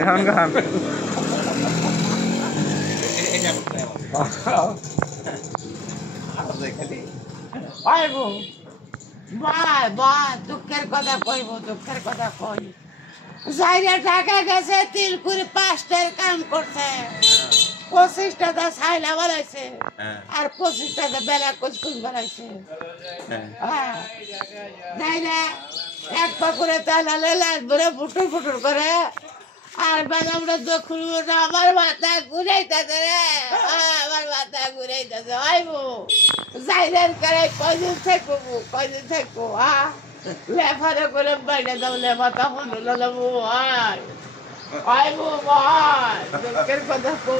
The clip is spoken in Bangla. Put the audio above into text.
এখন গান দুঃখের কথা কইব দুঃখের কথা কই যাইরা ঢাকা গেছে তিলকুড়ি 5টার কাম করছে 25 টাকা ছাইলা বানাইছে আর 25 টাকা বেলা কুচকুচ বানাইছে যাইরা এক পাকুড়ে তালালে লাল বলে ফুটুর ফুটুর করে আর বেলা দক্ষিণ আমার মাথা ঘুরাইতেছে রে আমার মাথা ঘুরাইতেছে আইবো যাইলেন করে কয়দিন থাকবো লেফারে করে বাইরে দাও লেফা তখন লেবু আইবো ভাই দুঃখের কথা কো